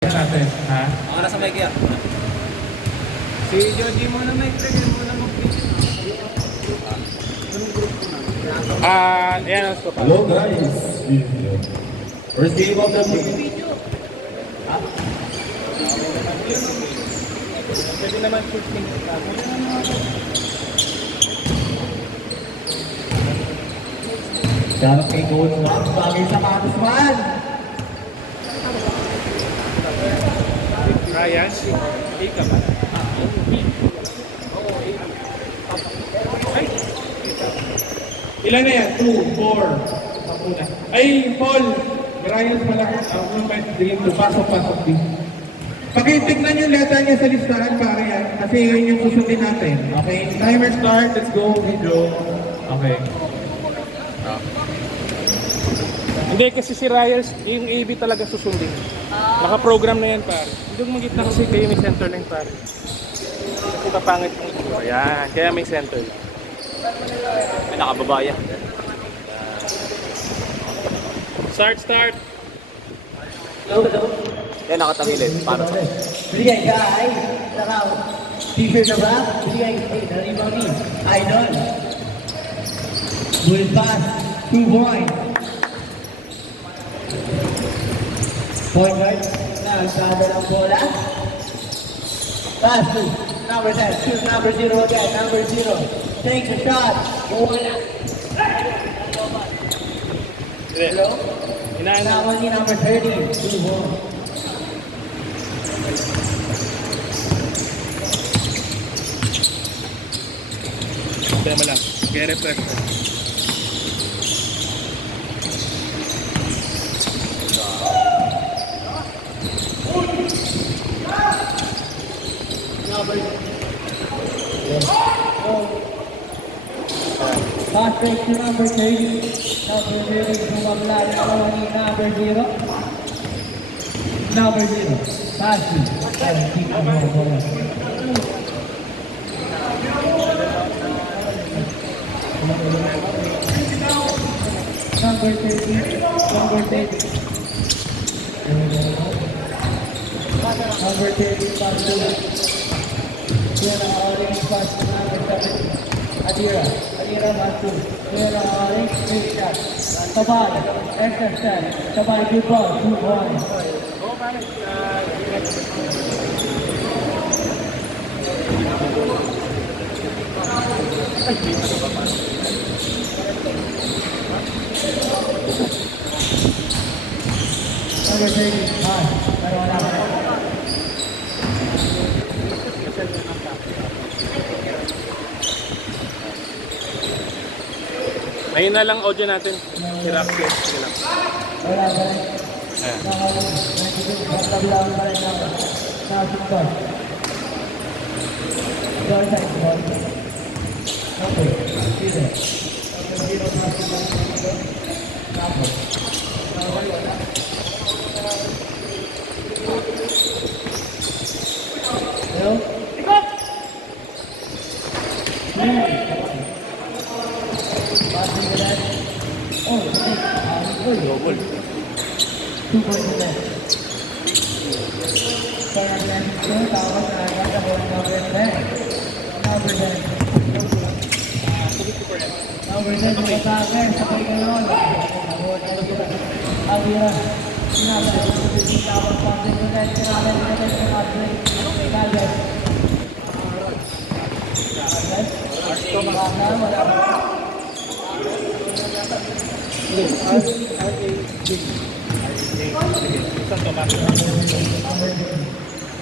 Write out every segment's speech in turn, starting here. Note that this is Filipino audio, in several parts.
natin, ha? Ako nasa mic yan. Si Joji mo na mic, trigger mo na mag-visit. Anong group ko na? Ayan ang scope. Hello guys! First game of the week. Pwede naman shooting. Sarap kay Coach Max, bagay sa Max man! Ryan, ika ba? Ilan na yan? 2, 4. Kapuna. Ay, Paul! Ryan pala. Ang may dilim to. Pasok din. Pakitignan yung letter niya sa listahan, pare yan. Kasi yun yung susundin natin. Okay? Timer start. Let's go. Video. Okay. Hindi, kasi si Ryan, yung AB talaga susundin. Naka-program na yan, pare. Hindi mo magit na kasi kayo may center line, pare. Kasi papangit yung ito. Ayan, kaya may center line. May nakababaya. Start. Yan, nakatangilid. Para sa Bigay guys, taraw. T-shirt na ba? Bigay, naribaw ni Idol. Will pass, 2 points. Point guard, nagsada ng bola. Pass to number 10, shoot number 0 again, number 0. Takes a shot, wala. Hello? Naman ni number 30, 2 points. Kaya mo lang. Kaya refresh. Pass break to number 30. Number 30, bumabla naman ni number 0. Number 0. Pass to. Keep on the ball. Number 30. Number 30. Number 30, pass to. Yan ang orange pass to number 7. Adira Matu, Adira orange, big shot. Tabay, extra step. Tabay, good ball, 2 points. Number 30, pass. Pero wala ka na. Ayun na lang audio natin. Si Roxy. Sige lang. Wala ka na. Ayan. Nakatablaan pa rin ako. Nakasukot. Door side ball. Okay. Sige. Zero passing lang dito. Tapos. Okay, wala. Hello? Ikot! Passing to that. Oh, okay. Double. 2 points to that. Para yan ito, tawag na agad ako ng number 10. Number 10. Number 10, tumatake. Sabay ka naman. Avira. Sinabi. Tawag passing to that. Sinabi. Gagas. Ito makaka. Wala ka. Isang tomato.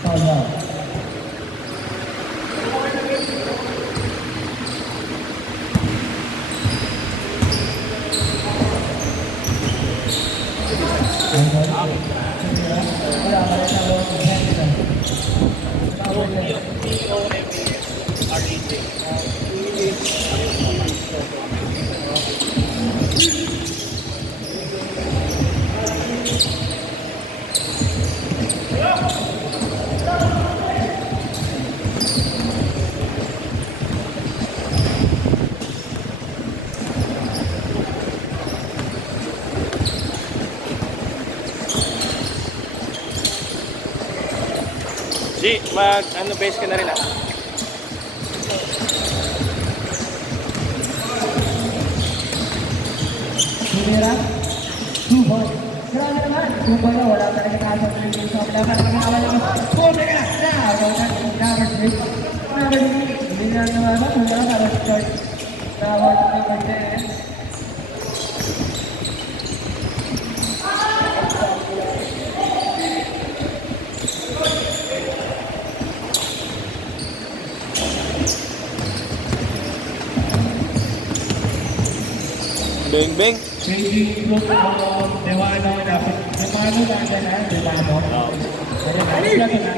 Tama. Wala ka rin ang ball. G, ano base ka na rin ah. Tumira. 2 points. Grabe naman. 2 points na. Wala talaga kaso ng yung sa kalaban. Pag-awal naman. Punta ka na. Number 3. Number 3. Hindi na naman. Wala ka na start. Tawag number 10. Beng, beng. Changing look of Dewano dapat. Dewano na na, Dewano. Ayun na na.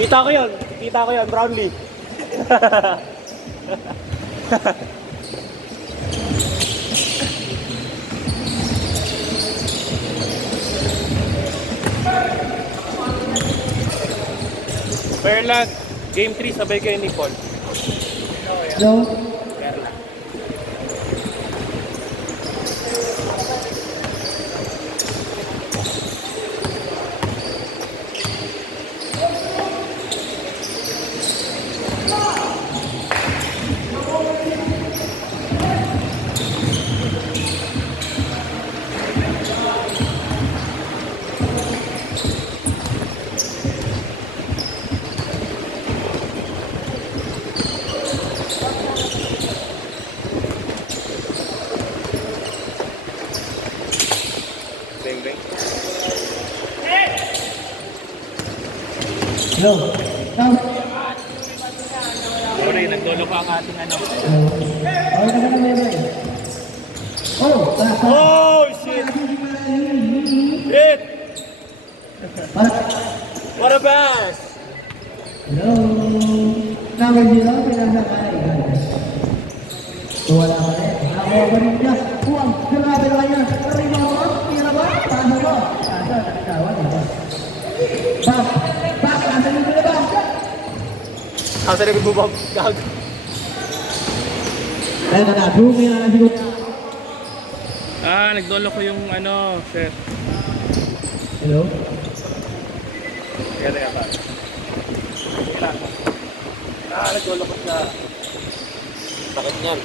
Kita ko yun, Brownlee. Perla, game 3 sabay kayo ni Paul. No. Perla. Beng, beng. No. Now. Sorry, nagdolo pa ang ating ano. Okay na ba na Oh, tama. Oh, shit! Shit! What a pass! Hello. Number 0, pinasakay. Wala pa rin. Ako ba rin niya? Huwag, grabe naman yan. Arriba mo, tira ba? Paano mo? Kaso, nagkawan, diba? Back, nasa nito na ba? Asa na bubog. Gag. Ayun na, dumi na siguro. Nagdolo ko yung ano, sir. Hello? Kaya pa. Nagdolo ko sa... Bakit niyan?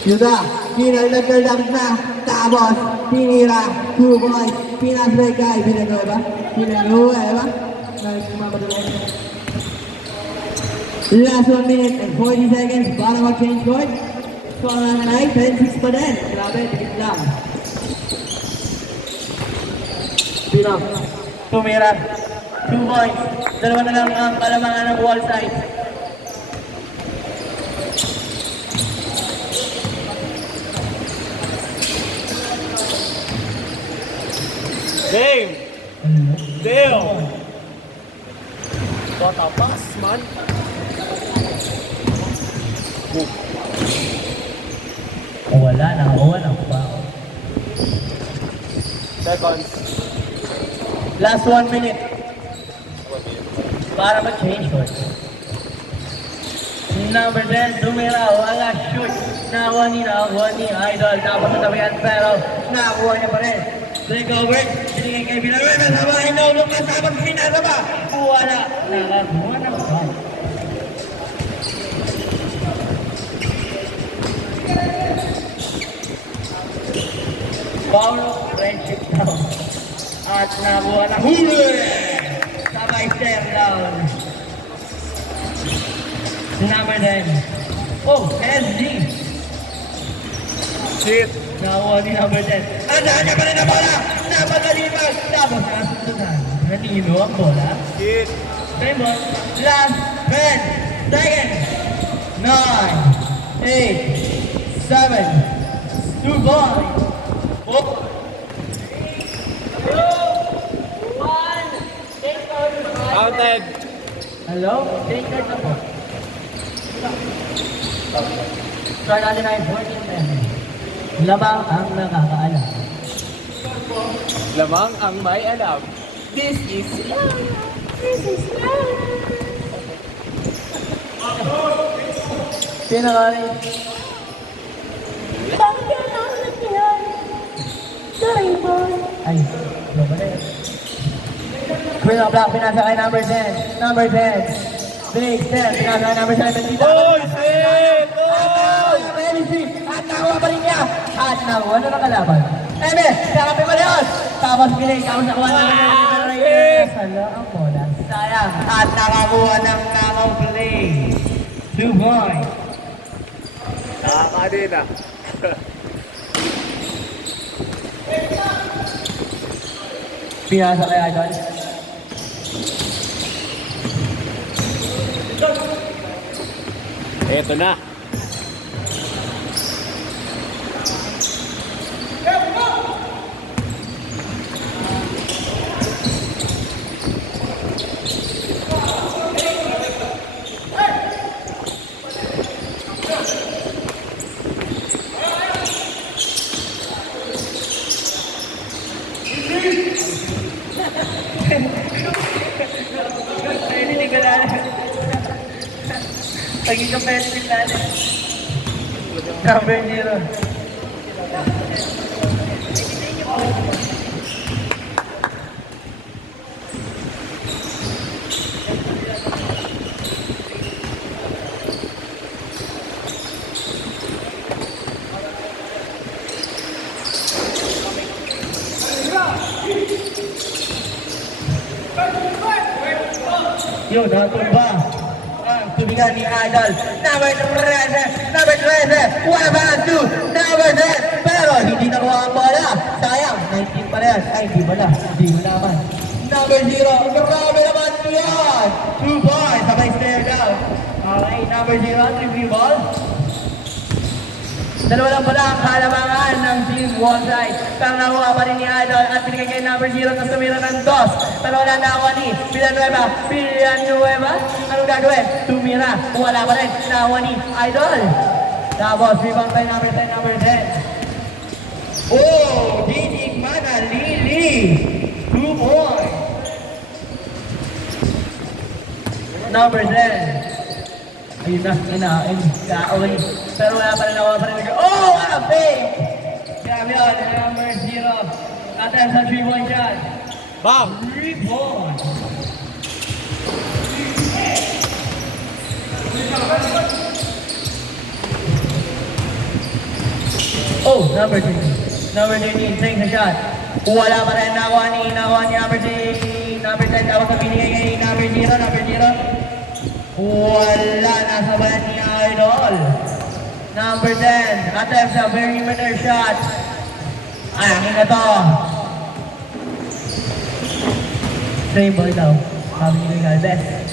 Yuda, pinagdagdag na, tapos, pinira, 2 points, pinasbekay, pinag-uwa, nagmamadulay. Last 1 minute and 40 seconds para mag-change court. Score naman ay 10-6 pa din. Grabe, tigit lang. Pino, tumira, 2 points. Dalawa na lang ang kalamangan ng wall side. Game! Deal! What a pass, man! Wala na, wala pa. Seconds. Last 1 minute. Para mag-change court. Number 10, tumira, wala shoot. Nakuha ni Idol. Tapos natabihan pero nakuha niya pa rin. Breakover, sinigay kay Binawin. Masama, inaulog na tapos pinasama. Wala. Nakakuha ng ball. Paulo, friendship down. At nakuha na huli. Sabay stare down. Number 10. Oh, SG. Shit! Nakuha ni number 10. Andahan niya pa rin ang bola. Napagalipas. Tapos nakasundan. Nanino ang bola. Shit! Time ball. Last 10 seconds. 9, 8, 7, 2 points. 4. Counted. Hello? Take card na po. Start natin ay 14 men. Labang ang nakakaalam. Lamang ang may alam. This is love. This is love. Pinakarin. Bakit kaya nakulat yan? Sorry, boy. Ay, ano ba na yun? Queen of Black, pinasa kay number 10. Number 10. Big step, pinasa kay number 7. Oy, shit! At nakuha pa rin niya. At nakuha na ng kalaban. Eme, nakapin mo na yun. Tapos piling, tapos nakuha na ng sa loob mo na. Sayang. At nakakuha ng nakaw play. 2 points. Tama din ah. Pinasa kay Idol. Eto na. Pwede ka na. Pagiging competitive natin. Number 0. Yun, natumba. Ang tubigan ni Idol. Number 13, number 13. What about you? Number 10. Pero hindi nakuha ang bola. Sayang, 19 pa rin. Ay, di ba na? Di mo naman. Number 0. Grabe naman yan. 2 points. Sabay stare down. Okay, number 0. 3 ball. Dalawa lang pala ang kalamangan ng team Wallside. Pero nakuha pa rin ni Idol at binigay kay number 0 na sumira ng 2. Pero wala nakuha ni Villanueva. Villanueva, anong gagawin? Tumira. Wala pa rin. Nakuha ni Idol. Tapos, rebound by number 10, number 10. Oh, Dinig Manalili. 2 points. Number 10. Ayun na, kinain, kaaway. Pero wala pa rin ako pa rin. Oh, what a fake! Grabe yun, number 0. Atas sa 3-point shot. Bam! 3 points. Oh, number 13. Number 13, takes a shot. Wala pa rin nakuha ni number 10. Number 10, tapos na binigay kay number 0, number 0. Wala, nasa bayan ni Idol. Number 10, attempt sa perimeter shot. Ay, angin na to. Same ball daw. Sabi ni Galvez.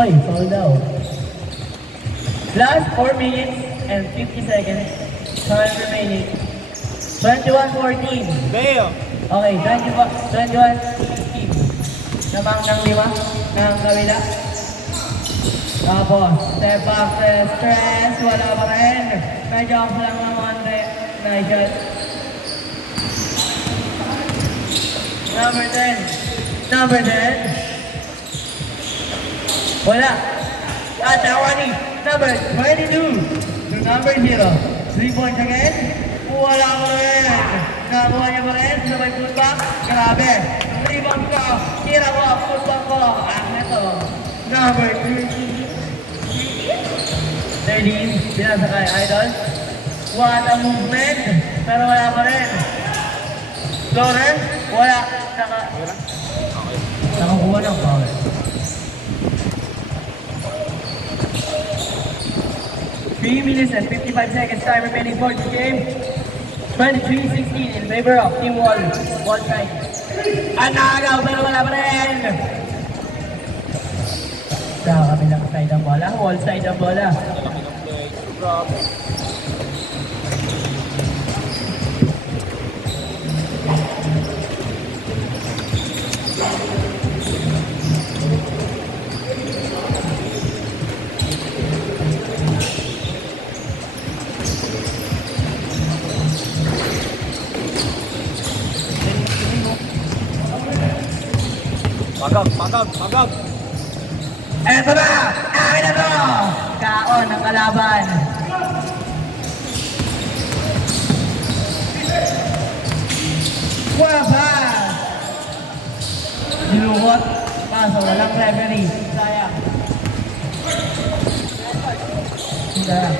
Oy, fall down. Last 4 minutes and 50 seconds. Time remaining. 21-14. Bam! Okay, 21-15. Namang ng 5 ng kabila. Tapos, step back, stress, wala pa rin. Medyo off lang ng konti. Nice shot. Number 10. Number 10. Wala. At nakuha ni number 22 to number 0. 3 points again. Wala ko rin. Nakuha niya pa rin. Sabay putback. Grabe. Rebound ko. Tira ko. Putback ko. Ang ito. Number 13. Pinasa kay Idol. What a movement. Pero wala pa rin. Floater. Wala. Nakakuha ng foul. Three minutes and 55 seconds time remaining for the game. 23-16 in favor of Team Wall. Wall side. At nakagaw, pero wala pa rin. Sa kabilang side ang bola. Wall side ang bola. Pagag! Eto na! Akin na to! Kaon ng kalaban. Wala pa! Dilukot. Kaso walang referee. Sayang. Sayang.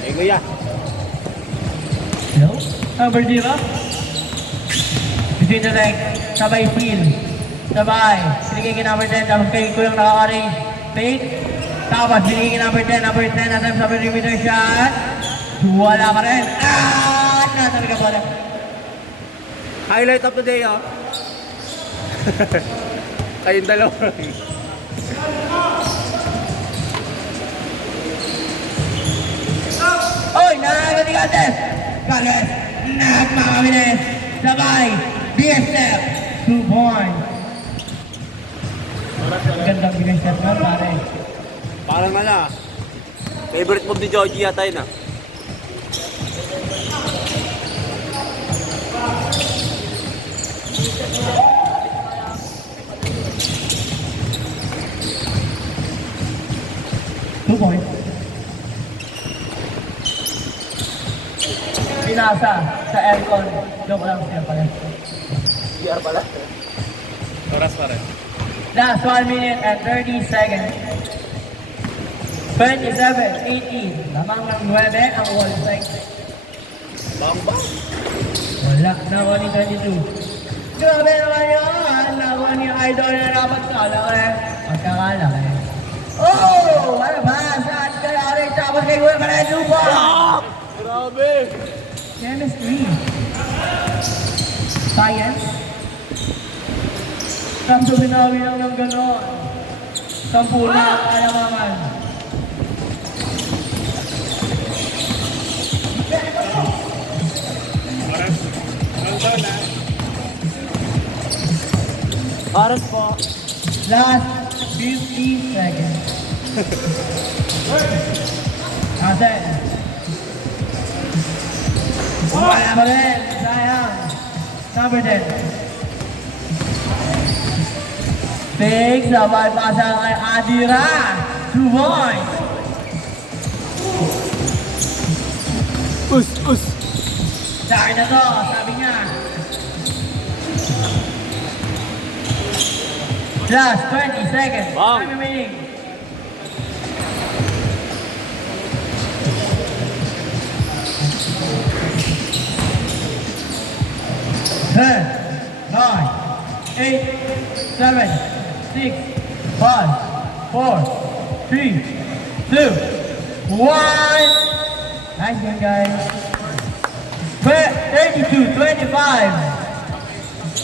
Eh, kuya. No? Number 0. Between the leg. Sabay seal. Sabay. Binigay kay number 10. Tapos kay Kuyang naka-orange. Fake. Tapos binigay kay number 10. Number 10 natin sa perimeter shot. Wala pa rin. At nasabi ka bola. Highlight of the day, oh. Kayong dalawa. Oy! Nananagal ni Galvez! Galvez! Nagmakaminis! Sabay! BSF! 2 points! Gandang BSF na pare. Parang favorite move ni Joji yata yun, ah. Two points. Pinasa sa aircon. Joke lang siya pala. PR pala. Oras pa rin. Last 1 minute and 30 seconds. 27-18. Lamang ng 9 ang wall side. Bang! Wala. Nakuha ni 22. Grabe naman yun. Nakuha ni Idol na dapat kalaki. Magkakalaki. Oh! Ano ba? Saan ka narin? Tapos kay Will Maredupa! Grabe! Chemistry. Science. Kaso binawi lang ng gano'n. 10 na ang alamangan. Oras po. Last 50 seconds. Asen. Wala pa rin. Sayang. Number 10. Big sabay pasa kay Adira. 2 points. Us! Sa akin na to, sabi niya. Last 20 seconds. Bang. Time remaining. Ten, 9, 8, 7, 6, 5, 4, 3, 2, 1. Nice one, guys. 32-25.